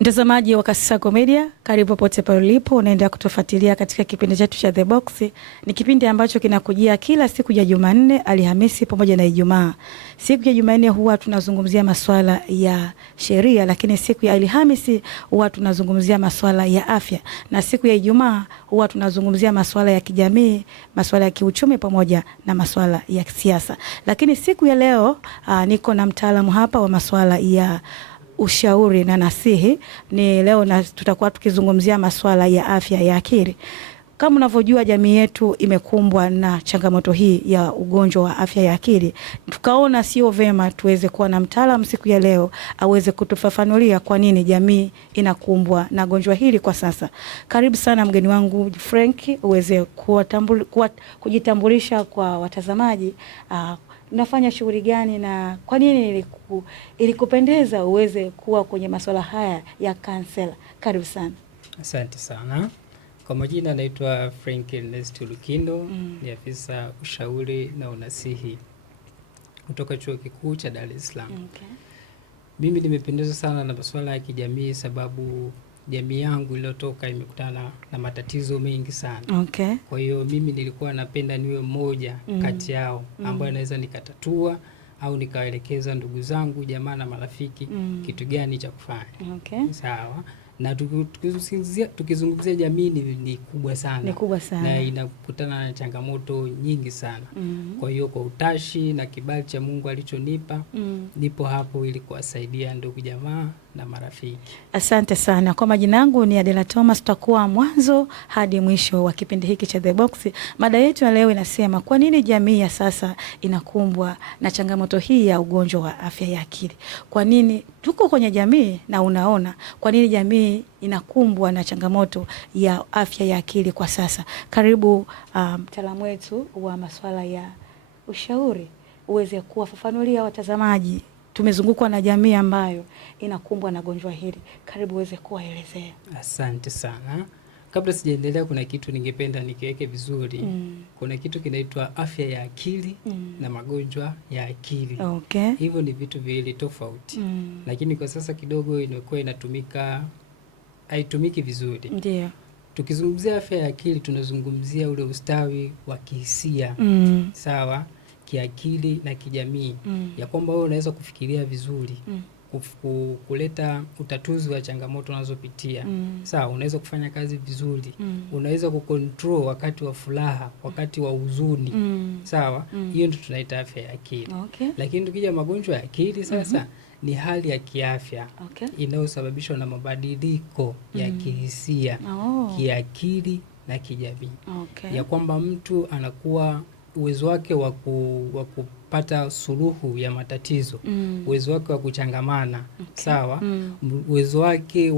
Mtazamaji wa Kasako Media, karibu popote pale ulipo, unaendelea kutufuatilia katika kipindi chetu cha The Box. Ni kipindi ambacho kinakujia kila siku ya Jumanne, Alhamisi pamoja na Ijumaa. Siku ya Jumanne huwa tunazungumzia masuala ya sheria, lakini siku ya Alhamisi huwa tunazungumzia masuala ya afya, na siku ya Ijumaa huwa tunazungumzia masuala ya kijamii, masuala ya kiuchumi pamoja na masuala ya siasa. Lakini siku ya leo niko na mtaalamu hapa wa masuala ya ushauri na nasihi. Ni leo na tutakuwa tukizungumzia masuala ya afya ya akili. Kama unavyojua, jamii yetu imekumbwa na changamoto hii ya ugonjwa wa afya ya akili. Tukaona sio vema tuweze kuwa na mtaalamu siku ya leo aweze kutufafanulia kwa nini jamii inakumbwa na gonjwa hili kwa sasa. Karibu sana mgeni wangu Frank, uweze kujitambulisha kwa watazamaji. Unafanya shughuli gani na kwa nini ilikupendeza uweze kuwa kwenye masuala haya ya kansela? Karibu sana. Asante sana. Kwa majina naitwa Frank Ernest Lukindo, ni afisa ushauri na unasihi kutoka Chuo Kikuu cha Dar es Salaam. Okay. Mimi nimependezwa sana na masuala ya kijamii sababu jamii yangu iliyotoka imekutana na matatizo mengi sana. Okay. Kwa hiyo mimi nilikuwa napenda niwe mmoja kati yao ambaye naweza nikatatua au nikaelekeza ndugu zangu, jamaa na marafiki kitu gani cha kufanya. Okay. Sawa. Na tukizungumzia jamii ni kubwa sana. Ni kubwa sana. Na inakutana na changamoto nyingi sana. Kwa hiyo kwa utashi na kibali cha Mungu alichonipa, nipo hapo ili kuwasaidia ndugu jamaa na marafiki. Asante sana. Kwa majina yangu ni Adela Thomas, tutakuwa mwanzo hadi mwisho wa kipindi hiki cha The Box. Mada yetu ya leo inasema kwa nini jamii ya sasa inakumbwa na changamoto hii ya ugonjwa wa afya ya akili. Kwa nini tuko kwenye jamii na unaona kwa nini jamii inakumbwa na changamoto ya afya ya akili kwa sasa? Karibu mtaalamu wetu wa masuala ya ushauri uweze kuwafafanulia watazamaji. Tumezungukwa na jamii ambayo inakumbwa na gonjwa hili. Karibu uweze kuwaelezea. Asante sana. Kabla sijaendelea, kuna kitu ningependa nikiweke vizuri. Kuna kitu kinaitwa afya ya akili na magonjwa ya akili. Okay. Hivyo ni vitu viwili tofauti. Lakini kwa sasa kidogo inakuwa haitumiki vizuri. Ndio. Tukizungumzia afya ya akili tunazungumzia ule ustawi wa kihisia. Sawa? Kiakili na kijamii. Ya kwamba wewe unaweza kufikiria vizuri. Kuleta utatuzi wa changamoto unazopitia. Sawa, unaweza kufanya kazi vizuri. Unaweza kucontrol wakati wa furaha, wakati wa huzuni. Sawa? Hiyo ndio tunaita afya ya akili. Okay. Lakini tukija magonjwa ya akili sasa ni hali ya kiafya inayosababishwa na mabadiliko ya kihisia, kiakili na kijamii. Okay. Ya kwamba mtu anakuwa uwezo wake wa kupata suluhu ya matatizo, uwezo wake wa kuchangamana, sawa, uwezo wake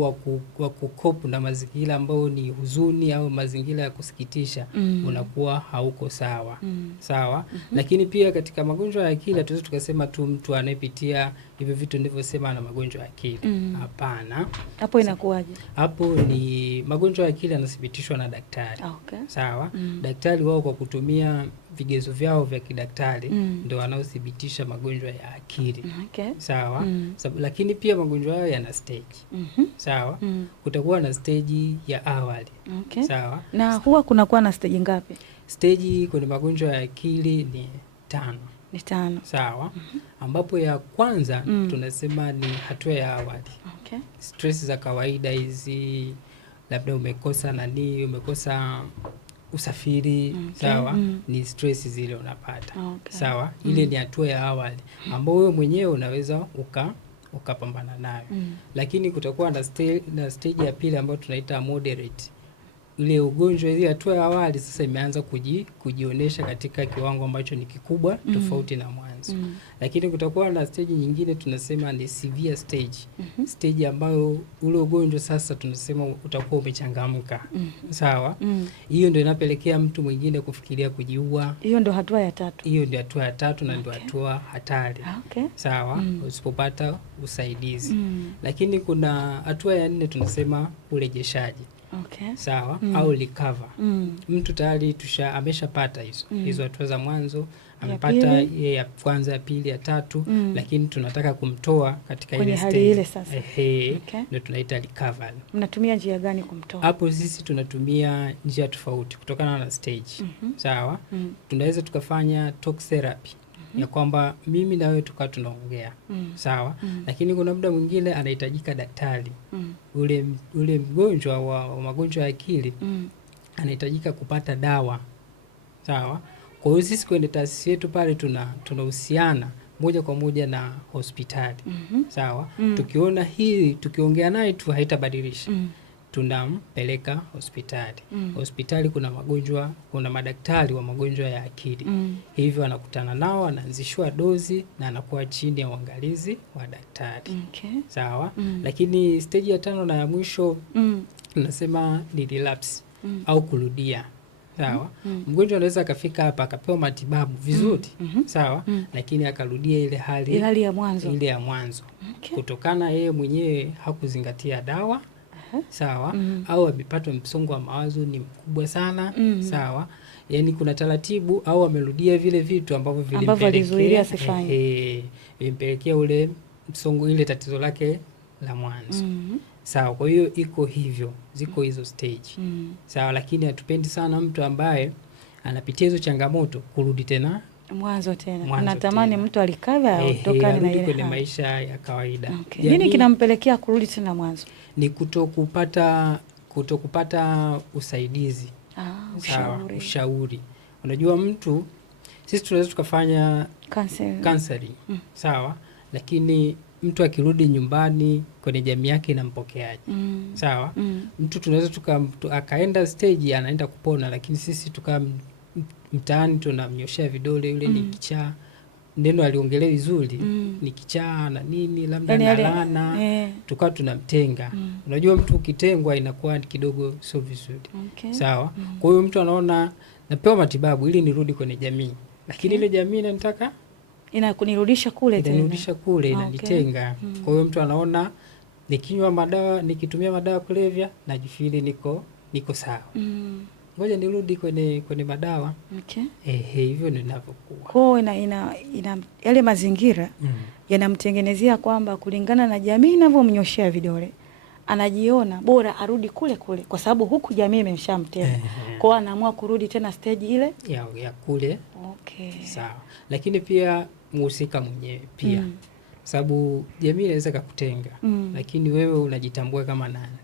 wa kukopu na mazingira ambayo ni huzuni au mazingira ya kusikitisha unakuwa hauko sawa. Sawa. Lakini pia katika magonjwa ya akili hatuwezi tukasema tu mtu anayepitia hivyo vitu nilivyosema ana magonjwa ya akili. Hapana. Hapo inakuwaje? Hapo ni magonjwa ya akili yanathibitishwa na daktari. Okay. Sawa. Daktari wao kwa kutumia vigezo vyao vya kidaktari ndio wanaothibitisha magonjwa ya akili. Okay. Sawa. Lakini pia magonjwa hayo yana stage. Sawa. Kutakuwa na stage ya awali. Okay. Sawa. Na huwa kunakuwa na stage ngapi? Stage kwenye magonjwa ya akili ni 5. Ni 5. Sawa. Ambapo ya kwanza tunasema ni hatua ya awali. Okay. Stress za kawaida hizi, labda umekosa usafiri. Sawa. Ni stress zile unapata. Okay. Sawa. Ile ni hatua ya awali ambayo wewe mwenyewe unaweza ukapambana nayo. Lakini kutakuwa na stage ya pili ambayo tunaita moderate. Ile ugonjwa, ile hatua ya awali sasa imeanza kujionesha katika kiwango ambacho ni kikubwa tofauti na mwanzo. Lakini kutakuwa na stage nyingine tunasema ni severe stage. Stage ambayo ule ugonjwa sasa tunasema utakuwa umechangamka. Sawa? Hiyo ndio inapelekea mtu mwingine kufikiria kujiua. Hiyo ndio hatua ya 3. Hiyo ndio hatua ya 3 na ndio hatua hatari. Okay. Sawa? Usipopata usaidizi. Lakini kuna hatua ya 4 tunasema urejeshaji. Okay. Sawa, au recover. Mtu tayari ameshapata hizo hatua za mwanzo, amepata ya kwanza, ya pili, ya tatu, lakini tunataka kumtoa katika ile hali ile sasa. Ndio tunaita recovery. Mnatumia njia gani kumtoa? Hapo sisi tunatumia njia tofauti kutokana na stage. Sawa? Tunaweza tukafanya talk therapy. Ya kwamba mimi na wewe tunaongea. Sawa? Lakini kuna muda mwingine anahitajika daktari. Ule mgonjwa wa magonjwa ya akili anahitajika kupata dawa. Sawa? Kwa hiyo sisi kwenye taasisi yetu pale tunahusiana moja kwa moja na hospitali. Sawa? Tukiona hii tukiongea naye tu haitabadilisha. Tunampeleka hospitali. Hospitali kuna madaktari wa magonjwa ya akili. Hivyo anakutana nao, anaanzishwa dozi na anakuwa chini ya uangalizi wa daktari. Sawa? Lakini stage ya 5 na ya mwisho tunasema ni relapse au kurudia. Sawa? Mgonjwa anaweza akafika hapa akapewa matibabu vizuri. Sawa? Lakini akarudia ile hali ya mwanzo. Ile ya mwanzo. Kutokana yeye mwenyewe hakuzingatia dawa. Sawa? Au amepatwa msongo wa mawazo ni mkubwa sana. Sawa? Yaani kuna taratibu au amerudia vile vitu ambavyo vilimpelekea asifanye. Vilimpelekea ule msongo, ile tatizo lake la mwanzo. Sawa, kwa hiyo iko hivyo, ziko hizo stage. Sawa, lakini hatupendi sana mtu ambaye anapitia hizo changamoto kurudi tena mwanzo tena. Natamani mtu alikava autokane na ile kwenye maisha ya kawaida. Nini kinampelekea kurudi tena mwanzo? Ni kutokupata usaidizi. Ushauri. Unajua sisi tunaweza tukafanya counseling. Sawa, lakini mtu akirudi nyumbani kwenye jamii yake inampokeaje? Sawa? Mtu tunaweza akaenda stage anaenda kupona, lakini sisi mtaani tunamnyoshea vidole yule ni kichaa. Neno aliongelea vizuri, ni kichaa na nini, labda analana, tukawa tunamtenga. Unajua mtu ukitengwa inakuwa kidogo sio vizuri. Sawa? Kwa hiyo mtu anaona napewa matibabu ili nirudi kwenye jamii, lakini ile jamii inanitaka inakunirudisha kule tena. Inanirudisha kule, inanitenga. Kwa hiyo mtu anaona nikitumia madawa kulevya najifili niko sawa. Ngoja nirudi kwenye madawa. Hivyo ndio ninavyokuwa. Kwa hiyo yale mazingira yanamtengenezea kwamba kulingana na jamii inavyomnyoshea vidole anajiona bora arudi kule kule kwa sababu huku jamii imeshamtenga. Kwa hiyo anaamua kurudi tena stage ile ya kule. Sawa. Lakini pia mhusika mwenyewe pia. Sababu jamii inaweza kukutenga, lakini wewe unajitambua kama nani.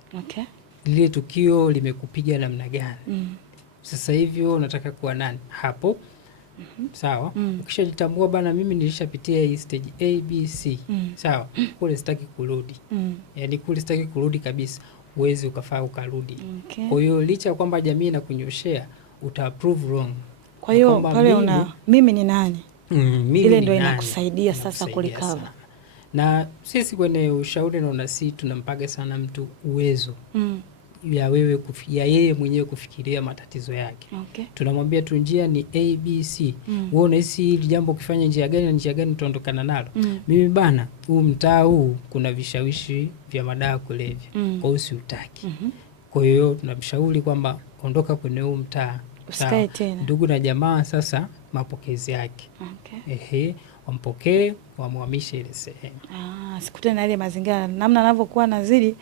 Lile tukio limekupiga namna gani? Sasa hivi unataka kuwa nani hapo? Sawa? Ukishajitambua bana, mimi nilishapitia hii stage A, B, C. Sawa? Kule sitaki kurudi. Yaani kule sitaki kurudi kabisa. Uwezi ukafaa ukarudi. Kwa hiyo licha kwamba jamii inakunyoshea, uta prove wrong. Kwa hiyo pale mimi ni nani? Ile ndio inakusaidia sasa kulikava. Na sisi kwenye ushauri naona si tunampaga sana mtu uwezo ya yeye mwenyewe kufikiria matatizo yake. Tunamwambia tu njia ni A, B, C. Wewe unahisi hili jambo ukifanya njia gani na njia gani utaondokana nalo? Mimi bana, huu mtaa huu kuna vishawishi vya madawa kulevya. Kwa hiyo siutaki. Kwa hiyo tunamshauri kwamba ondoka kwenye huu mtaa. Usikae tena. Ndugu na jamaa sasa mapokezi yake. Wampokee, wamhamishe ile sehemu. Sikutana na ile mazingira namna anavyokuwa nazidi,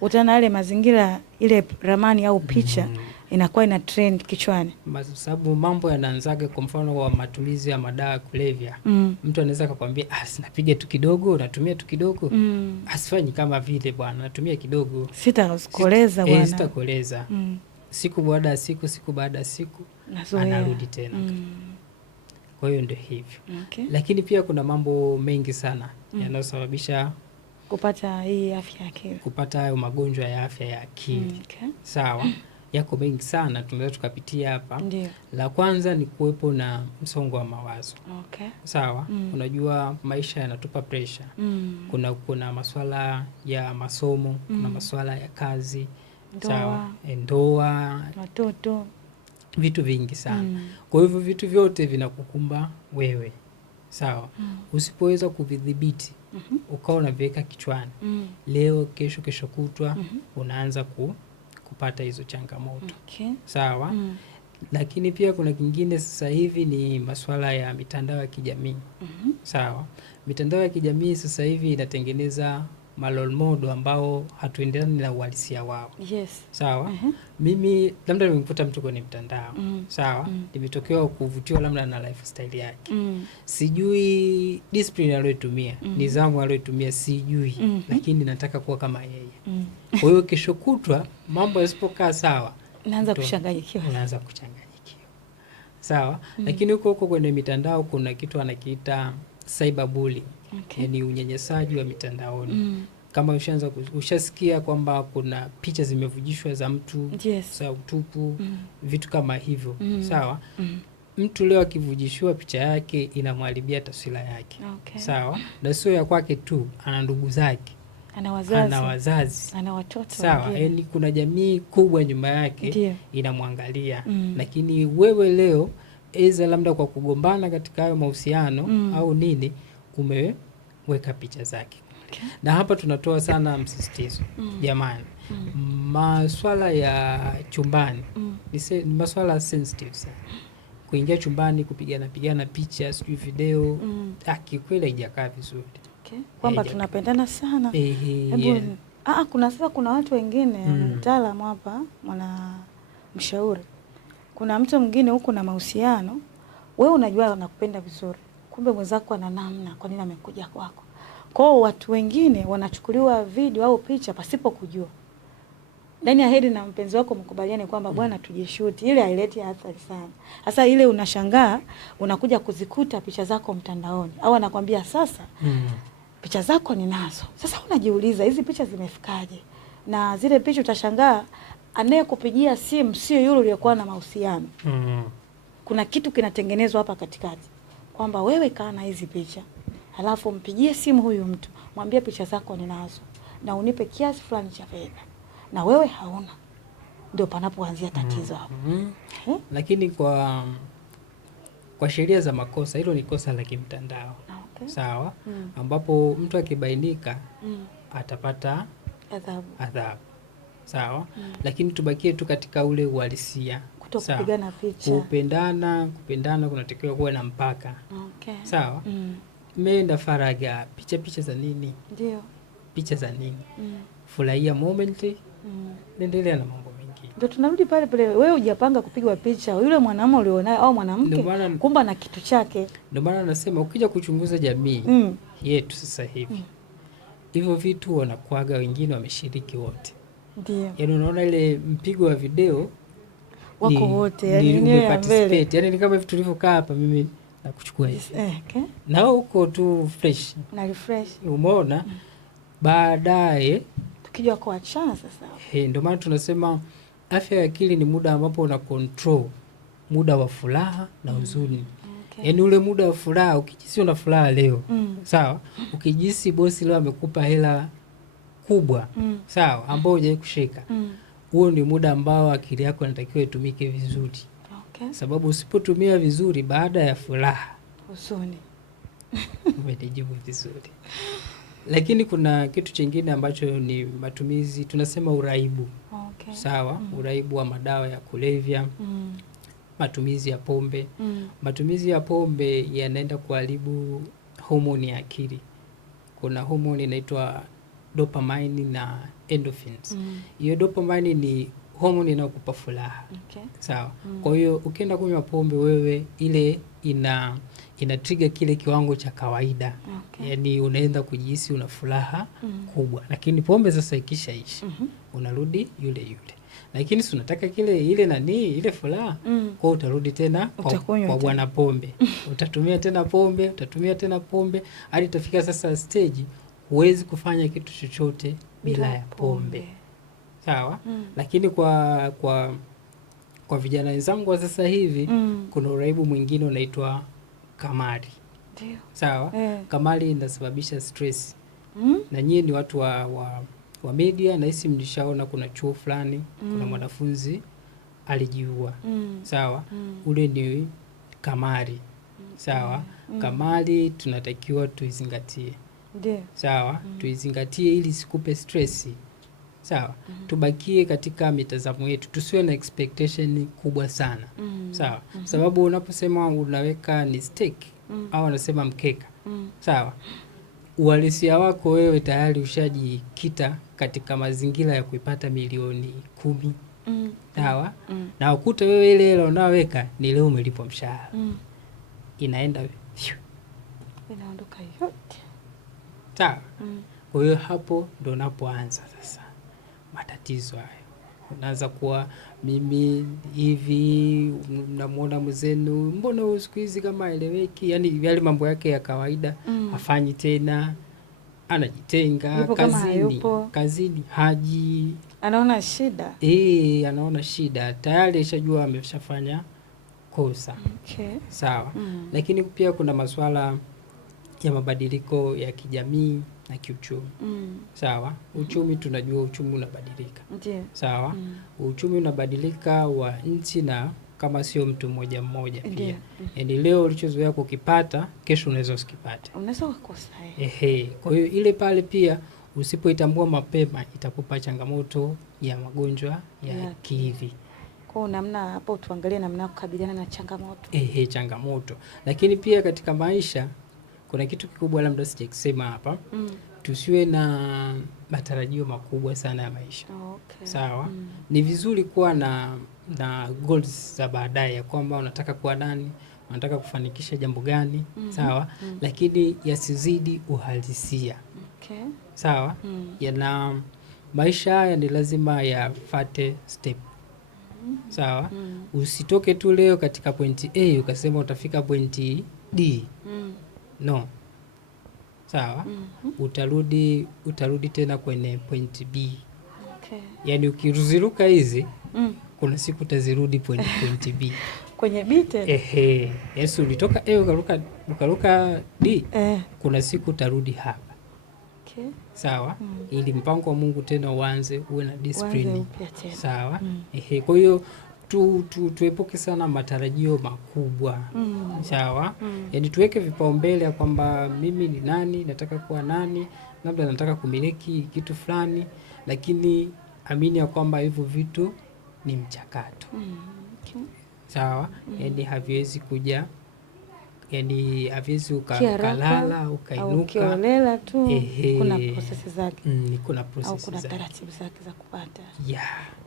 utana ile mazingira ile ramani au picha inakuwa ina trend kichwani. Sababu mambo yanaanzaga kwa mfano wa matumizi ya madawa kulevya. Mtu anaweza kukwambia sinapiga tu kidogo, natumia tu kidogo. Asifanyi kama vile bwana, natumia kidogo. Sitakoleza bwana. Sitakoleza. Siku baada ya siku anarudi tena. Kwa hiyo ndio hivyo. Lakini pia kuna mambo mengi sana yanayosababisha kupata hii afya ya akili. Kupata hayo magonjwa ya afya ya akili. Sawa? Yako mengi sana tunaweza tukapitia hapa. La kwanza ni kuwepo na msongo wa mawazo. Sawa? Unajua maisha yanatupa pressure. Kuna masuala ya masomo, kuna masuala ya kazi, sawa, ndoa, watoto, vitu vingi sana. Kwa hivyo vitu vyote vinakukumba wewe. Sawa? Usipoweza kuvidhibiti, ukawa unaviweka kichwani. Leo, kesho kutwa unaanza kupata hizo changamoto. Okay. Sawa. Lakini pia kuna kingine sasa hivi ni masuala ya mitandao ya kijamii. Sawa. Mitandao ya kijamii sasa hivi inatengeneza role model ambao hatuendani na uhalisia wao. Yes. Sawa. Mimi labda nimekuta mtu kwenye mtandao. Sawa. Nimetokewa kuvutiwa labda na lifestyle yake. Sijui discipline aliyotumia, nidhamu aliyotumia sijui, lakini nataka kuwa kama yeye. Kwa hiyo kesho kutwa mambo yasipokaa sawa, Unaanza kuchanganyikiwa. Sawa. Lakini huko kwenye mitandao kuna kitu anakiita cyberbullying. Okay. Yani unyanyasaji wa mitandaoni. Kama ushasikia kwamba kuna picha zimevujishwa za mtu, Yes. za utupu, vitu kama hivyo. Sawa. Mtu leo akivujishiwa picha yake inamharibia taswira yake. Okay. Sawa. Na sio ya kwake tu, ana ndugu zake, ana wazazi, ana watoto. sawa. Yani kuna jamii kubwa nyuma yake. Ndiyo. Inamwangalia. Lakini wewe leo eza labda kwa kugombana katika hayo mahusiano au nini, umeweka picha zake. Okay. Na hapa tunatoa sana msisitizo. Jamani, maswala ya chumbani ni maswala sensitive sana. Kuingia chumbani kupigana picha, sijui video, kikweli haijakaa vizuri. Okay. Kwamba tunapendana sana. Yeah. Kuna watu wengine mtaalamu hapa, mshauri. Kuna mtu mwingine huko na mahusiano, wewe unajua anakupenda vizuri, kumbe mwenzako ana namna kwa nini amekuja kwako. Kwa hiyo watu wengine wanachukuliwa video au picha pasipo kujua. Ndani ya heri na mpenzi wako mkubaliane kwamba bwana tujishuti, ile haileti athari sana. Sasa ile unashangaa unakuja kuzikuta picha zako mtandaoni, au anakwambia sasa picha zako ninazo. Sasa unajiuliza hizi picha zimefikaje? Na zile picha utashangaa anayekupigia simu sio yule uliyekuwa na mahusiano. Kuna kitu kinatengenezwa hapa katikati kwamba wewe kaa na hizi picha, halafu mpigie simu huyu mtu, mwambie picha zako ninazo na unipe kiasi fulani cha fedha, na wewe hauna. Ndio panapoanzia tatizo hapo. Lakini kwa sheria za makosa, hilo ni kosa la kimtandao. Okay. Sawa. Ambapo mtu akibainika atapata adhabu. Sawa. Lakini tubakie tu katika ule uhalisia. Kutokupigana picha. Kupendana kunatakiwa kuwa na mpaka. Okay. Sawa. Mmeenda faraga, picha za nini? Ndio. Picha za nini? Furahia moment. Endelea na mambo mengine. Ndio tunarudi pale pale, wewe hujapanga kupigwa picha yule mwanamume ulionaye au mwanamke, kumbe na kitu chake. Ndio maana nasema ukija kuchunguza jamii yetu sasa hivi, hivyo vitu wanakuaga wengine wameshiriki wote. Ndio. Yaani unaona ile mpigo wa video wako wote, yani ni kama hivi tulivyokaa hapa mimi na kuchukua hivi. Okay. Na huko tu fresh. Na refresh. Umeona? Baadaye tukija kuachana sasa. Ndio maana tunasema afya ya akili ni muda ambapo una control muda wa furaha na huzuni. Okay. Yaani ule muda wa furaha, ukijisi una furaha leo, sawa? Ukijisi bosi leo amekupa hela kubwa, sawa, ambao hujawahi kushika. Huo ni muda ambao akili yako inatakiwa itumike vizuri. Okay. Sababu usipotumia vizuri baada ya furaha, huzuni. Umejibu vizuri. Lakini kuna kitu chingine ambacho ni matumizi, tunasema uraibu. Okay. Sawa. Uraibu wa madawa ya kulevya. Matumizi ya pombe. Matumizi ya pombe yanaenda kuharibu homoni ya akili. Kuna homoni inaitwa dopamine na endorphins. Hiyo dopamine ni homoni inayokupa furaha. Okay. Sawa. Kwa hiyo ukienda kunywa pombe wewe, ile ina trigger kile kiwango cha kawaida. Okay. Yaani unaenda kujihisi una furaha kubwa. Lakini pombe sasa ikishaishi, unarudi yule. Lakini si unataka ile furaha, kwa utarudi tena kwa bwana pombe. Utatumia tena pombe, hadi itafika sasa stage huwezi kufanya kitu chochote bila ya pombe. Sawa. Lakini kwa vijana wenzangu wa sasa hivi kuna uraibu mwingine unaitwa kamari. Ndio. Sawa. Kamari inasababisha stress. Na nyinyi ni watu wa media, na hisi mlishaona kuna chuo fulani, kuna mwanafunzi alijiua. Sawa. Ule ni kamari. Sawa. Kamari tunatakiwa tuizingatie. Ndio. Sawa. Tuizingatie ili sikupe stress. Sawa. Tubakie katika mitazamo yetu, tusiwe na expectation kubwa sana. Sawa. Sababu unaposema unaweka ni steak au unasema mkeka. Sawa. Uhalisia wako wewe tayari ushajikita katika mazingira ya kuipata milioni 10. Sawa. Na ukuta wewe ile hela unaweka ni leo umelipwa mshahara. Inaenda inaondoka yote. Sawa. Kwa hiyo hapo ndo napoanza sasa matatizo hayo. Unaanza kuwa mimi hivi, namuona mzenu, mbona siku hizi kama eleweki, yani yale mambo yake ya kawaida hafanyi tena, anajitenga kazini haji, anaona shida. Anaona shida tayari, ashajua ameshafanya kosa. Okay. Sawa. Lakini pia kuna masuala ya mabadiliko ya kijamii na kiuchumi. Sawa. Uchumi tunajua uchumi unabadilika. Sawa. Uchumi unabadilika wa nchi na kama sio mtu mmoja pia. Yaani leo ulichozoea kukipata kesho unaweza usikipate. Unaweza kukosa. Kwa hiyo ile pale pia usipoitambua mapema itakupa changamoto ya magonjwa ya akili. Kwa namna hapo tuangalie namna kukabiliana na changamoto. Changamoto. Lakini pia katika maisha kuna kitu kikubwa labda sijakisema hapa. Tusiwe na matarajio makubwa sana ya maisha. Okay. Sawa. Ni vizuri kuwa na goals za baadaye ya kwamba unataka kuwa nani, unataka kufanikisha jambo gani. Sawa. Lakini yasizidi uhalisia. Okay. Sawa. Yana maisha haya ni lazima yafate step. Sawa. Usitoke tu leo katika pointi A ukasema utafika pointi D. No. Sawa. Utarudi tena kwenye point B. Okay. Yaani ukiruziruka hizi kuna siku utazirudi point B. Kwenye B tena. Yes, ulitoka A ukaruka D. Kuna siku utarudi hapa. Okay. Sawa. Ili mpango wa Mungu tena uanze, uwe na discipline. Sawa. Kwa hiyo tuepuke sana matarajio makubwa. Sawa. Yaani tuweke vipaumbele ya kwamba mimi ni nani, nataka kuwa nani, labda nataka kumiliki kitu fulani, lakini amini ya kwamba hivyo vitu ni mchakato. Okay. Sawa. Yaani haviwezi kuja, yaani haviwezi ukalala ukainuka ukiolela tu. Kuna process zake. Kuna process au kuna taratibu zake za kupata.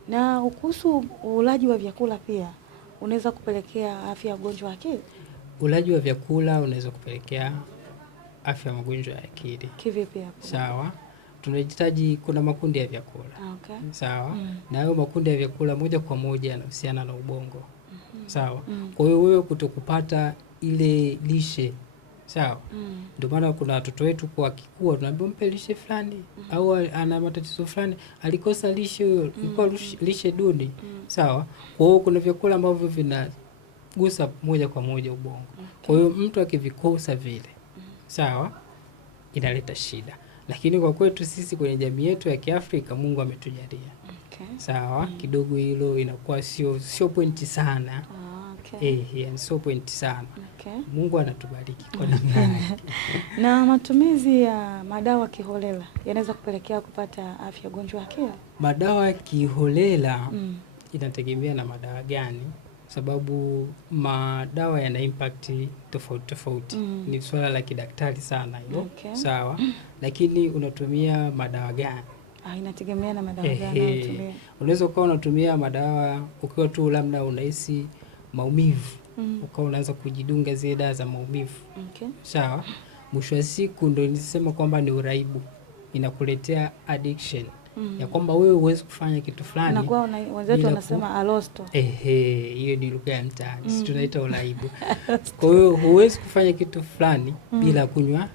Na kuhusu ulaji wa vyakula pia unaweza kupelekea afya ya ugonjwa wa akili? Ulaji wa vyakula unaweza kupelekea afya ya magonjwa ya akili. Kivipi hapo? Sawa. Tunahitaji, kuna makundi ya vyakula. Okay. Sawa. Na hayo makundi ya vyakula moja kwa moja yanahusiana na ubongo. Sawa. Kwa hiyo wewe kutokupata ile lishe. Sawa. Ndio maana kuna watoto wetu kwa kikua tunaambia mpe lishe fulani au ana matatizo fulani, alikosa lishe hiyo, ilikuwa lishe duni. Sawa. Kwa hiyo kuna vyakula ambavyo vinagusa moja kwa moja ubongo. Kwa hiyo mtu akivikosa vile, sawa, inaleta shida. Lakini kwa kwetu sisi kwenye jamii yetu ya Kiafrika Mungu ametujalia. Sawa. Kidogo hilo inakuwa sio pointi sana. Yani sio pointi sana. Mungu anatubariki kwa namna. Na matumizi ya madawa kiholela yanaweza kupelekea kupata afya ugonjwa wa akili? Madawa kiholela inategemea na madawa gani, sababu madawa yana impact tofauti. Ni swala la kidaktari sana hilo. Sawa. Lakini unatumia madawa gani? Inategemea na madawa gani unatumia. Unaweza ukawa unatumia madawa ukiwa tu labda unahisi maumivu. Ukawa unaanza kujidunga zile dawa za maumivu. Sawa. Mwisho wa siku ndio nisema kwamba ni uraibu. Inakuletea addiction. Ya kwamba wewe huwezi kufanya kitu fulani. Na kwa wenzetu wanasema alosto. Hiyo ni lugha ya mtaani. Sisi tunaita uraibu. Kwa hiyo huwezi kufanya kitu fulani bila kunywa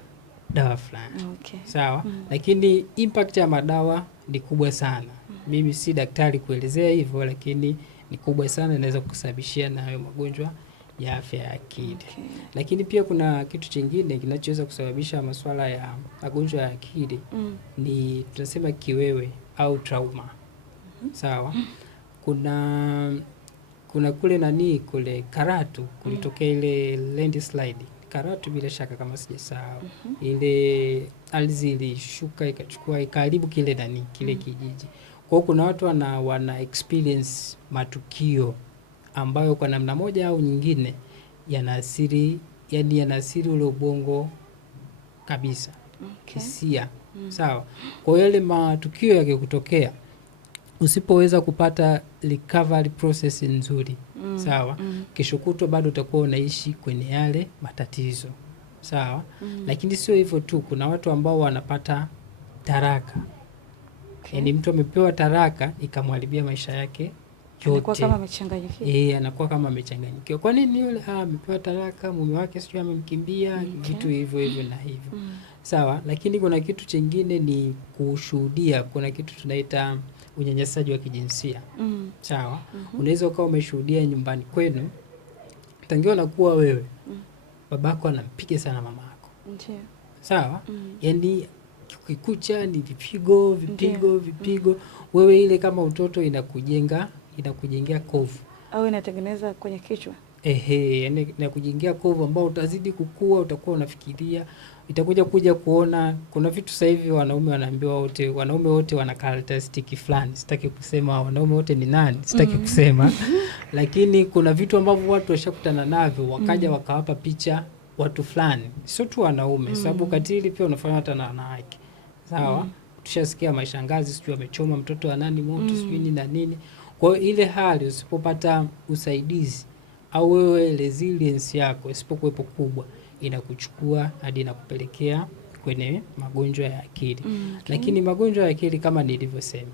dawa fulani. Sawa. Lakini impact ya madawa ni kubwa sana. Mimi si daktari kuelezea hivyo, lakini ni kubwa sana, inaweza kusababishia na hayo magonjwa ya afya ya akili. Lakini pia kuna kitu kingine kinachoweza kusababisha masuala ya magonjwa ya akili. Ni tunasema kiwewe au trauma. Sawa. Kuna kule Karatu kulitokea ile landslide. Karatu bila shaka kama sijasahau. Ile ardhi ilishuka ikachukua ikaharibu kile kijiji. Kwa kuna watu wana experience matukio ambayo kwa namna moja au nyingine yanaathiri, yani yanaathiri ule ubongo kabisa. Hisia. Sawa. Kwa yale matukio yakikutokea, usipoweza kupata recovery process nzuri, sawa, kesho kutwa bado utakuwa unaishi kwenye yale matatizo. Sawa. Lakini sio hivyo tu, kuna watu ambao wanapata taraka. Yani mtu amepewa taraka ikamharibia maisha yake yote. Anakuwa kama amechanganyikiwa. Anakuwa kama amechanganyikiwa. Kwa nini yule amepewa taraka, mume wake sio amemkimbia, vitu hivyo na hivyo. Sawa, lakini kuna kitu chingine ni kushuhudia, kuna kitu tunaita unyanyasaji wa kijinsia. Sawa. Unaweza ukawa umeshuhudia nyumbani kwenu, tangia unakuwa wewe, babako anampiga sana mama yako. Ndio. Sawa? Yani kikucha ni vipigo. Wewe ile kama utoto inakujengea kovu. Au inatengeneza kwenye kichwa. Yani inakujengea kovu ambao utazidi kukua, utakuwa unafikiria, itakuja kuona kuna vitu sasa hivi wanaume wanaambiwa wanaume wote wana characteristic fulani. Sitaki kusema wanaume wote ni nani, sitaki kusema. Lakini kuna vitu ambavyo watu washakutana navyo, wakaja wakawapa picha watu fulani, sio tu wanaume, sababu katili pia unafanya hata na wanawake. Sawa? Tushasikia mashangazi sijui amechoma mtoto wa nani moto, sijui nini na nini. Kwa ile hali usipopata usaidizi au wewe resilience yako isipokuwepo kubwa, inakuchukua hadi inakupelekea kwenye magonjwa ya akili. Lakini magonjwa ya akili kama nilivyosema,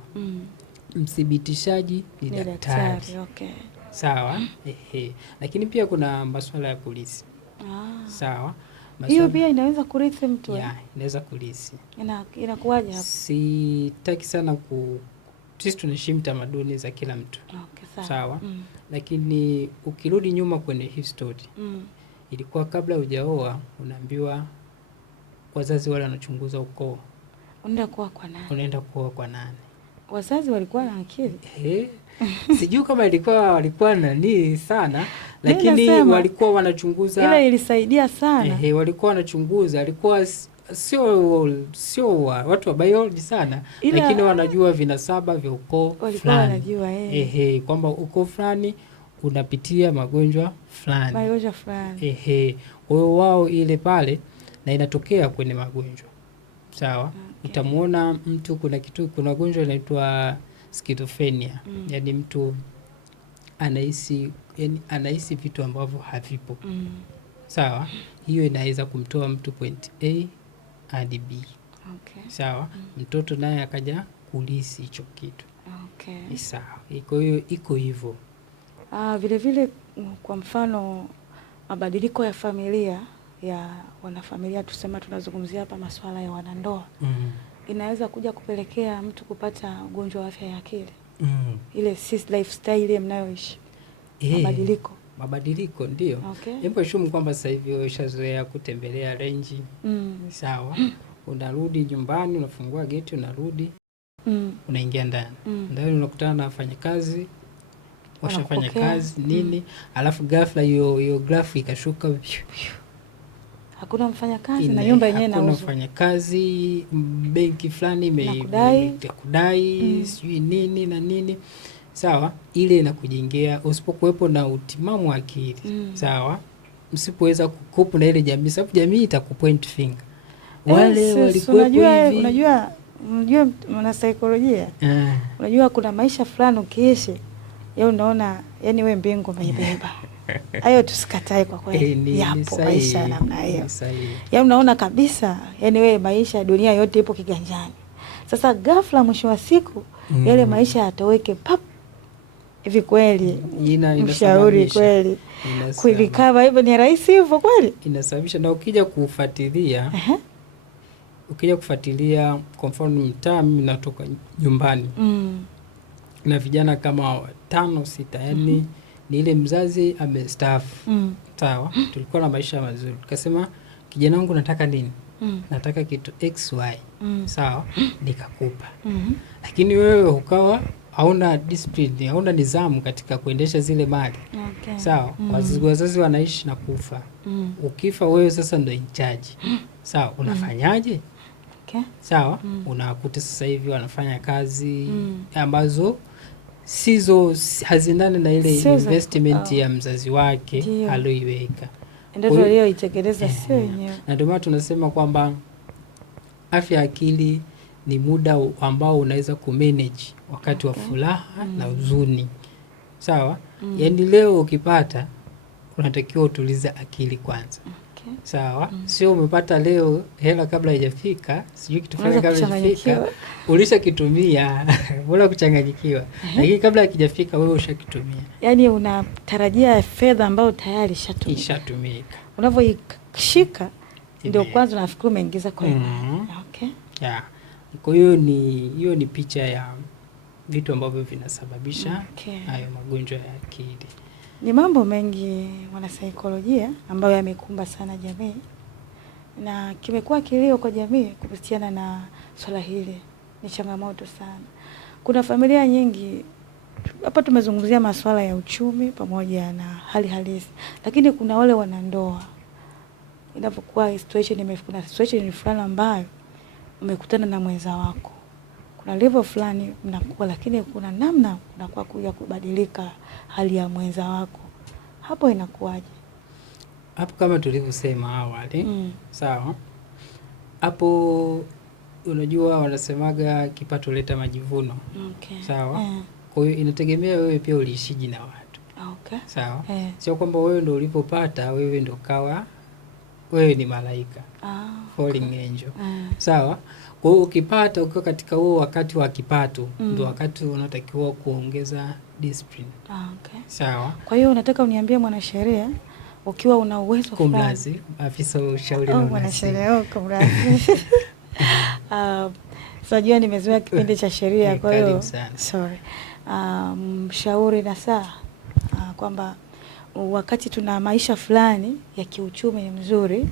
mthibitishaji ni daktari. Sawa? Lakini pia kuna masuala ya polisi. Sawa. Hiyo pia inaweza kurithi mtu. Inaweza kurithi. Inakuwaje hapo? Sitaki sana sisi tunaheshimu tamaduni za kila mtu. Sawa. Lakini ukirudi nyuma kwenye history, ilikuwa kabla hujaoa unaambiwa wazazi wale wanachunguza ukoo. Unaenda kuoa kwa nani? Wazazi walikuwa na akili. Sijui kama walikuwa nani sana, lakini walikuwa wanachunguza. Ile ilisaidia sana. Walikuwa wanachunguza, alikuwa sio watu wa biology sana, lakini wanajua vinasaba vya ukoo fulani. Wanajua kwamba ukoo fulani unapitia magonjwa fulani. Kwa hiyo wao ile pale na inatokea kwenye magonjwa. Sawa? Utamuona mtu kuna gonjwa inaitwa schizophrenia. Yani mtu anahisi vitu ambavyo havipo. Sawa? Hiyo inaweza kumtoa mtu point A hadi B. Sawa? Mtoto naye akaja kulisi hicho kitu. Sawa. Kwa hiyo iko hivyo. Vile vile kwa mfano mabadiliko ya familia ya wanafamilia, tusema tunazungumzia hapa masuala ya wanandoa. Inaweza kuja kupelekea mtu kupata ugonjwa wa afya ya akili. Ile lifestyle ile mnayoishi. Mabadiliko ndio. Hebu shumu kwamba sasa hivi ushazoea kutembelea range. Sawa? Unarudi nyumbani, unafungua geti, unarudi. Unaingia ndani. Ndani unakutana na wafanyakazi, washafanya kazi nini, alafu ghafla hiyo graph ikashuka. Hakuna mfanyakazi na nyumba yenyewe inauzwa. Hakuna mfanyakazi, benki fulani imekudai, sijui nini na nini. Sawa? Ile inakujengea usipokuwepo na utimamu wa akili. Sawa? Msipoweza kukopa na ile jamii, sababu jamii itakupoint finger. Wale walikuwa hivi. Unajua mwana saikolojia. Unajua kuna maisha fulani ukiishi, unaona yani wewe mbingu umeibeba. Hayo tusikatae kwa kweli. Yapo maisha namna hiyo. Unaona kabisa yani wewe maisha dunia yote ipo kiganjani. Sasa ghafla mwisho wa siku yale maisha yatoweke pap. Hivi kweli mshauri kweli kulikava hivyo ni rahisi hivyo kweli? Inasababisha. Na ukija kufuatilia kwa mfano mtaa mimi natoka nyumbani na vijana kama 5-6 yani ni ile mzazi amestaafu. Sawa? Tulikuwa na maisha mazuri, tukasema kijana wangu nataka nini? Nataka kitu XY. Sawa? Nikakupa. Lakini wewe ukawa hauna discipline, hauna nidhamu katika kuendesha zile mali. Sawa? Wazazi wanaishi na kufa. Ukifa wewe sasa ndio in charge. Sawa? Unafanyaje? Okay. Sawa. Unakuta sasa hivi wanafanya kazi ambazo sizo hazindani na ile investment ya mzazi wake alioiweka, ndio aliyoitekeleza sio yenyewe. Na ndio maana tunasema kwamba afya ya akili ni muda ambao unaweza kumanage wakati wa furaha na huzuni. Sawa. Yaani leo ukipata unatakiwa utulize akili kwanza. Okay. Sawa. Sio umepata leo hela kabla haijafika, sijui kitu fulani kabla haijafika, ulishakitumia. Bora kuchanganyikiwa. Lakini kabla hakijafika wewe ushakitumia. Yaani unatarajia fedha ambayo tayari ishatumika. Unavyoishika ndio kwanza unafikiri umeingiza kwa Okay. Yeah. Kwa hiyo ni picha ya vitu ambavyo vinasababisha hayo magonjwa ya akili. Ni mambo mengi wanasaikolojia ambayo yamekumba sana jamii na kimekuwa kilio kwa jamii kuhusiana na swala hili. Ni changamoto sana. Kuna familia nyingi hapa, tumezungumzia masuala ya uchumi pamoja na hali halisi, lakini kuna wale wanandoa, inapokuwa situation fulani ambayo umekutana na mwenza wako, kuna level fulani mnakuwa, lakini kuna namna unakuwa kuja kubadilika hali ya mwenza wako, hapo inakuwaje? Hapo kama tulivyosema awali, sawa, hapo unajua wanasemaga kipato leta majivuno. Okay. Sawa. Kwa hiyo inategemea wewe pia uliishiji na watu. Okay. Sawa. Sio kwamba wewe ndio ulipopata wewe ndio kawa wewe ni malaika. Falling angel. Sawa. Kwa hiyo ukipata ukiwa katika huo wakati wa kipato ndio wakati unatakiwa kuongeza discipline. Okay. Sawa. Kwa hiyo unataka uniambie mwanasheria ukiwa una uwezo kumlazi afisa ushauri na mwanasheria kumlazi. Sajua nimezoea kipindi cha sheria, kwa hiyo sorry. Mshauri na saa kwamba wakati tuna maisha fulani ya kiuchumi ni mzuri,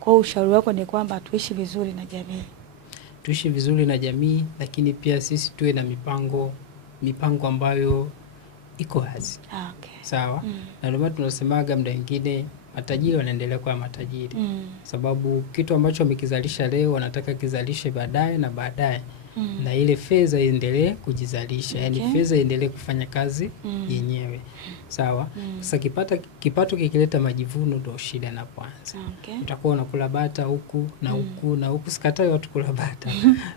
kwa ushauri wako ni kwamba tuishi vizuri na jamii. Tuishi vizuri na jamii, lakini pia sisi tuwe na mipango ambayo iko wazi. Okay. Sawa. Na ndio maana tunasemaga muda mwingine matajiri wanaendelea kuwa matajiri. Sababu kitu ambacho wamekizalisha leo wanataka kizalishe baadaye na baadaye. Na ile fedha iendelee kujizalisha. Yaani fedha iendelee kufanya kazi yenyewe. Sawa. Sasa kipato kikileta majivuno ndio shida inapoanza. Utakuwa unakula bata huku na huku na huku, sikatai watu kula bata.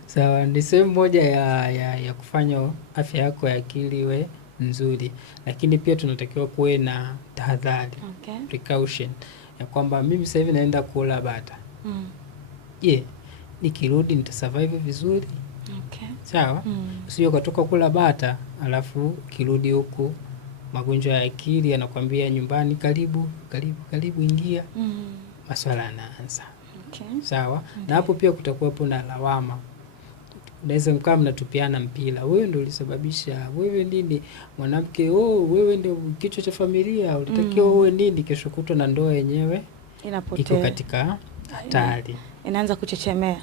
Sawa, ni sehemu moja ya kufanya afya yako ya akili iwe nzuri, lakini pia tunatakiwa kuwe na tahadhari, precaution ya kwamba mimi sasa hivi naenda kula bata. Nikirudi nitasurvive vizuri? Sawa. Usije ukatoka kula bata alafu kirudi huku magonjwa ya akili yanakwambia nyumbani karibu ingia. Maswala yanaanza. Sawa. Na hapo pia kutakuwa na lawama. Unaweza mkaa mnatupiana mpira, wewe ndio ulisababisha, wewe nini mwanamke, wewe ndio kichwa cha familia, ulitakiwa uwe nini. Kesho kutwa na ndoa yenyewe iko katika hatari, inaanza kuchechemea.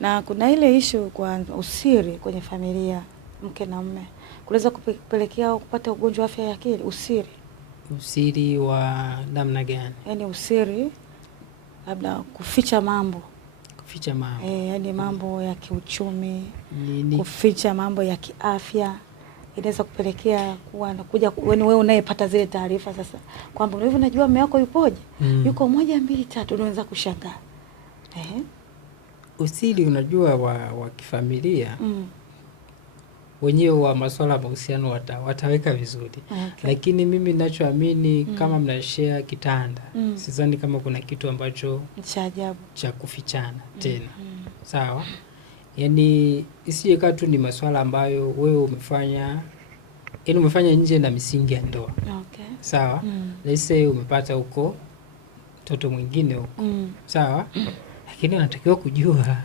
Na kuna ile issue kwa usiri kwenye familia, mke na mume, kunaweza kupelekea kupata ugonjwa wa afya ya akili. Usiri wa namna gani? Yaani usiri labda kuficha mambo. Yaani mambo ya kiuchumi, kuficha mambo ya kiafya, inaweza kupelekea kuwa nakuja wewe unayepata zile taarifa sasa kwamba wewe unajua mume wako yupoje, yuko 1 2 3, unaweza kushangaa. Usiri unajua wa kifamilia wenyewe wa masuala ya mahusiano wataweka vizuri. Lakini mimi ninachoamini kama mnashare kitanda, sidhani kama kuna kitu ambacho cha ajabu cha kufichana tena. Sawa. Yaani isije kaa tu ni masuala ambayo wewe umefanya nje na misingi ya ndoa. Sawa. Let's say umepata huko mtoto mwingine huko. Sawa. Lakini anatakiwa kujua.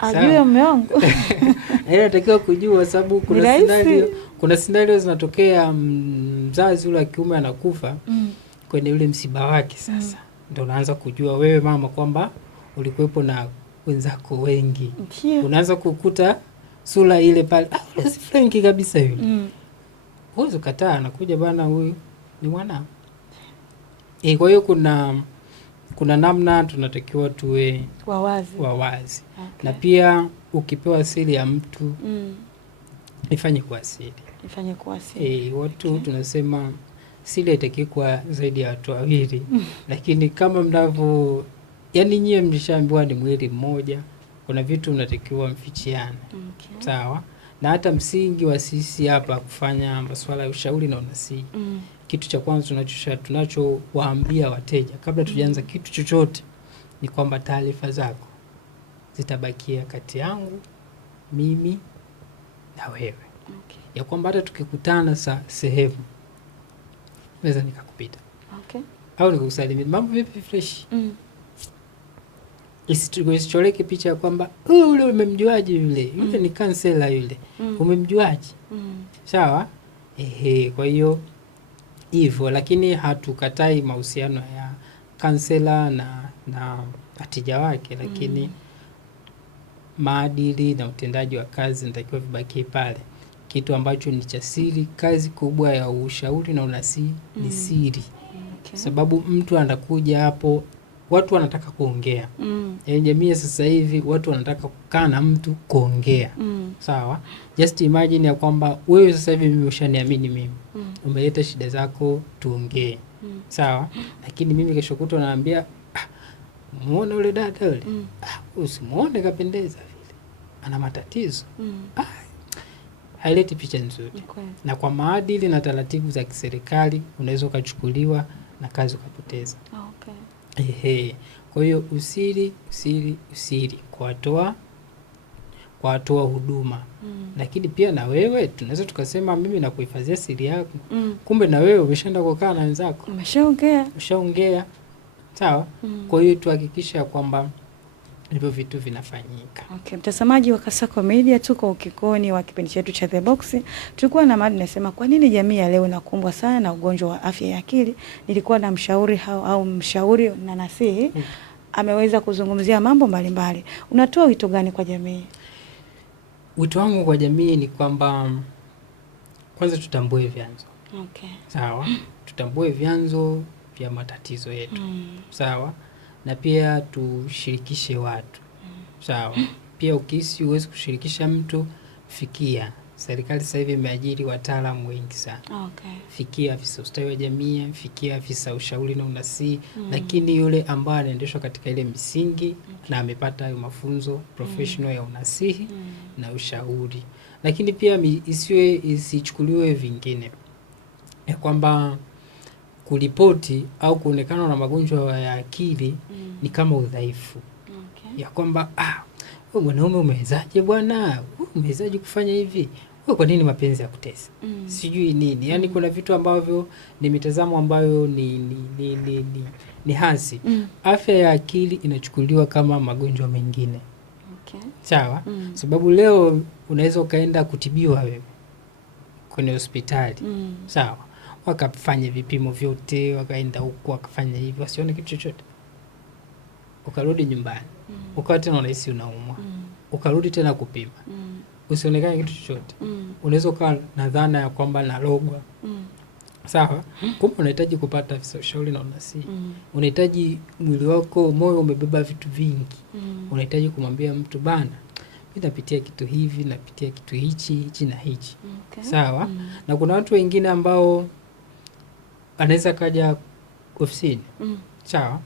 Ajue mume wangu. Anatakiwa kujua sababu kuna scenario zinatokea, mzazi yule wa kiume anakufa kwenye ule msiba wake. Sasa ndio unaanza kujua wewe mama kwamba ulikuwepo na wenzako wengi. Unaanza kukuta sura ile pale, si Frank kabisa yule. Huwezi kukataa, anakuja bana, huyu ni mwana. Kwa hiyo kuna namna tunatakiwa tuwe wawazi. Okay. Na pia ukipewa siri ya mtu ifanye kwa siri. Watu tunasema siri haitakiwi kwa zaidi ya watu wawili. Lakini kama mnavyo, yani nyie mlishaambiwa ni mwili mmoja, kuna vitu mnatakiwa mfichiane. Okay. Sawa? Na hata msingi wa sisi hapa kufanya masuala ya ushauri na unasihi. Kitu cha kwanza tunachowaambia wateja kabla tujaanza kitu chochote ni kwamba taarifa zako zitabakia kati yangu, mimi na wewe. Okay. Ya kwamba hata tukikutana sehemu naweza nikakupita. Okay. Au nikusalimia, mambo vipi, fresh? Isichoreke picha ya kwamba ule umemjuaje yule? Yule ni kansela yule. Umemjuaje? Sawa? Kwa hiyo hivyo, lakini hatukatai mahusiano ya kansela na wateja wake, lakini maadili na utendaji wa kazi natakiwa vibaki pale. Kitu ambacho ni cha siri, kazi kubwa ya ushauri na unasihi ni siri. Okay. Sababu mtu anakuja hapo, watu wanataka kuongea. Yaani jamii sasa hivi watu wanataka kukaa na mtu kuongea. Sawa? Just imagine ya kwamba wewe sasa hivi mimi ushaniamini mimi. Umeleta shida zako tuongee. Sawa? Lakini mimi kesho kutwa naambia muone yule dada yule. Usimuone kapendeza vile. Ana matatizo. Haileti picha nzuri. Okay. Na kwa maadili na taratibu za kiserikali unaweza ukachukuliwa na kazi ukapoteza. Okay. Kwa hiyo usiri kwa watoa huduma. Lakini pia na wewe tunaweza tukasema mimi nakuhifadhia siri yako. Kumbe na wewe umeshaenda kukaa na wenzako. Umeshaongea. Sawa? Kwa hiyo tuhakikisha kwamba hivyo vitu vinafanyika. Okay, mtazamaji wa Kasako Media, tuko ukikoni wa kipindi chetu cha The Box. Tulikuwa na mada nasema kwa nini jamii ya leo inakumbwa sana na ugonjwa wa afya ya akili. Nilikuwa na mshauri au mshauri na nasihi ameweza kuzungumzia mambo mbalimbali. Unatoa wito gani kwa jamii? Wito wangu kwa jamii ni kwamba kwanza tutambue vyanzo. Okay. Sawa? Tutambue vyanzo vya matatizo yetu. Sawa? Na pia tushirikishe watu. Sawa? Pia ukihisi huwezi kushirikisha mtu, fikia. Serikali sasa hivi imeajiri wataalamu wengi sana. Okay. Fikia afisa ustawi wa jamii, fikia afisa ushauri na unasihi, lakini yule ambaye anaendeshwa katika ile misingi na amepata hayo mafunzo professional ya unasihi na ushauri. Lakini pia isichukuliwe vingine. Ya kwamba kuripoti au kuonekana na magonjwa ya akili ni kama udhaifu. Okay. Ya kwamba wewe mwanaume umewezaje bwana? Umewezaje kufanya hivi? Wewe kwa nini mapenzi ya kutesa? Sijui nini. Yaani kuna vitu ambavyo ni mitazamo ambayo ni hasi. Afya ya akili inachukuliwa kama magonjwa mengine. Okay. Sawa? Sababu leo unaweza ukaenda kutibiwa wewe kwenye hospitali. Sawa? Wakafanya vipimo vyote, wakaenda huko wakafanya hivi, wasione kitu chochote. Ukarudi nyumbani. Ukawa tena unahisi unaumwa. Ukarudi tena kupima. Usionekane kitu chochote. Unaweza ukawa na dhana ya kwamba nalogwa. Sawa? Kumbe unahitaji kupata afisa ushauri na unasihi. Unahitaji mwili wako, moyo umebeba vitu vingi. Unahitaji kumwambia mtu bana, mimi napitia kitu hivi, napitia kitu hichi na hichi. Okay. Sawa? Na kuna watu wengine ambao anaweza kaja ofisini. Sawa?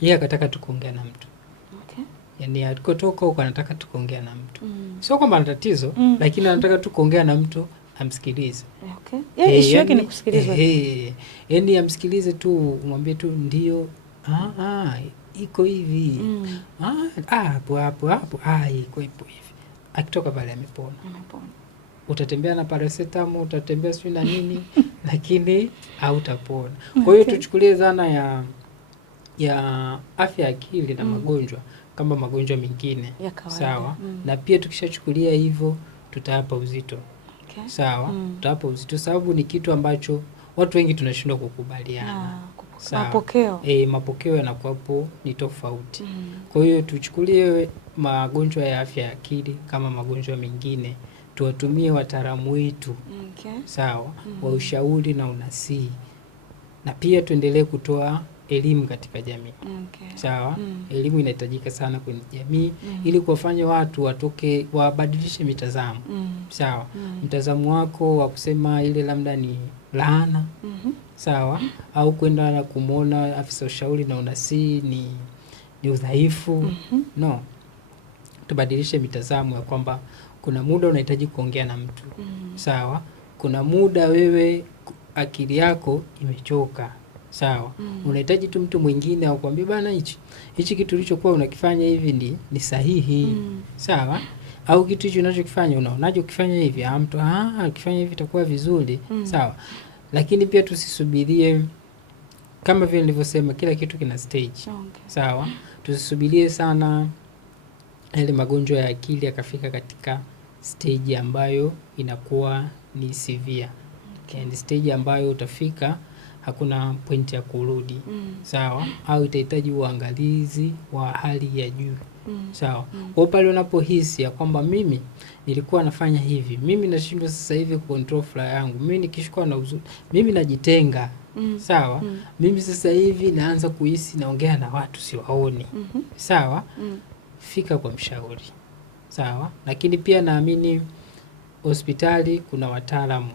Yeye akataka tukuongea na mtu. Okay. Yaani alikotoka huko anataka tukuongea na mtu. Sio kwamba ana tatizo, lakini anataka tukuongea na mtu amsikilize. Okay. Yeye issue yake ni kusikilizwa. Yaani amsikilize tu, umwambie tu ndio, iko hivi. Hapo iko hivi. Akitoka pale amepona. Utatembea na paracetamol, utatembea sio na nini, lakini hautapona. Kwa hiyo tuchukulie dhana ya afya ya akili na magonjwa kama magonjwa mengine. Sawa? Na pia tukishachukulia hivyo tutayapa uzito. Okay. Sawa? Tutayapa uzito sababu ni kitu ambacho watu wengi tunashindwa kukubaliana. Mapokeo. Mapokeo yanakuwapo ni tofauti. Kwa hiyo tuchukulie magonjwa ya afya ya akili kama magonjwa mengine. Tuwatumie wataalamu wetu. Okay. Sawa? Wa ushauri na unasihi. Na pia tuendelee kutoa elimu katika jamii. Okay. Sawa? Elimu inahitajika sana kwenye jamii ili kuwafanya watu wabadilishe mitazamo. Sawa? Mtazamo wako wa kusema ile labda ni laana. Sawa? Au kwenda na kumwona afisa ushauri na unasi ni udhaifu. No. Tubadilishe mitazamo ya kwamba kuna muda unahitaji kuongea na mtu. Sawa? Kuna muda wewe akili yako imechoka. Sawa? Unahitaji tu mtu mwingine akwambie bana hichi kitu ulichokuwa unakifanya hivi ni sahihi. Sawa? Au kitu hicho unachokifanya unaonaje ukifanya hivi? Mtu ukifanya hivi itakuwa vizuri. Sawa? Lakini pia tusisubirie kama vile nilivyosema kila kitu kina stage. Okay. Sawa? Tusisubirie sana ile magonjwa ya akili yakafika katika stage ambayo inakuwa ni severe. Okay. And stage ambayo utafika hakuna point ya kurudi. Sawa? Au itahitaji uangalizi wa hali ya juu. Sawa? Kwa pale unapohisi ya kwamba mimi nilikuwa nafanya hivi, mimi nashindwa sasa hivi control furaha yangu, mimi nikishikwa na huzuni, mimi najitenga. Sawa? Mimi sasa hivi naanza kuhisi naongea na watu siwaoni. Sawa? Fika kwa mshauri. Sawa? Lakini pia naamini hospitali kuna wataalamu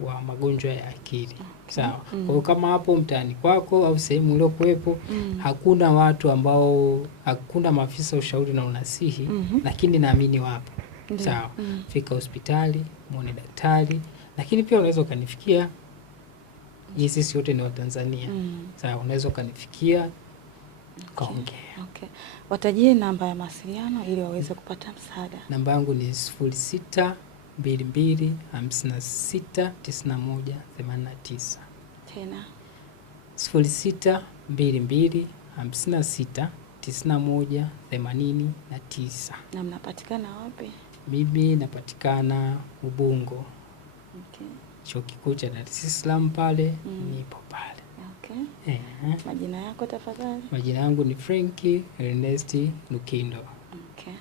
wa magonjwa ya akili. Sawa? Kwa hiyo kama hapo mtaani kwako au sehemu uliokuwepo hakuna watu ambao, hakuna maafisa ushauri na unasihi, lakini naamini wapo. Sawa? Fika hospitali, muone daktari, lakini pia unaweza ukanifikia. Sisi wote ni Watanzania. Sawa? Unaweza ukanifikia kaongea. Okay. Watajie namba ya mawasiliano ili waweze kupata msaada. Namba yangu ni 0622569189. Tena 0622569189. na mnapatikana wapi? Mimi napatikana Ubungo. Okay. Chuo Kikuu cha Dar es Salaam pale, nipo pale. Okay. Majina yako tafadhali? Majina yangu ni Frankie Ernest Lukindo. Okay.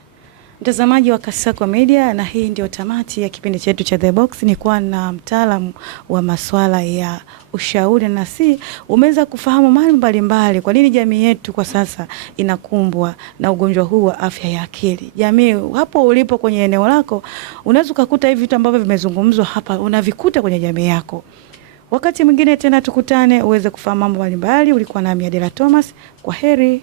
Mtazamaji wa Kasako Media, na hii ndio tamati ya kipindi chetu cha The Box. Nilikuwa na mtaalamu wa masuala ya ushauri na umeweza kufahamu mambo mbalimbali kwa nini jamii yetu kwa sasa inakumbwa na ugonjwa huu wa afya ya akili. Jamii hapo ulipo kwenye eneo lako unaweza kukuta hivi vitu ambavyo vimezungumzwa hapa unavikuta kwenye jamii yako. Wakati mwingine tena tukutane uweze kufahamu mambo mbalimbali. Ulikuwa nami Adela Thomas. Kwa heri.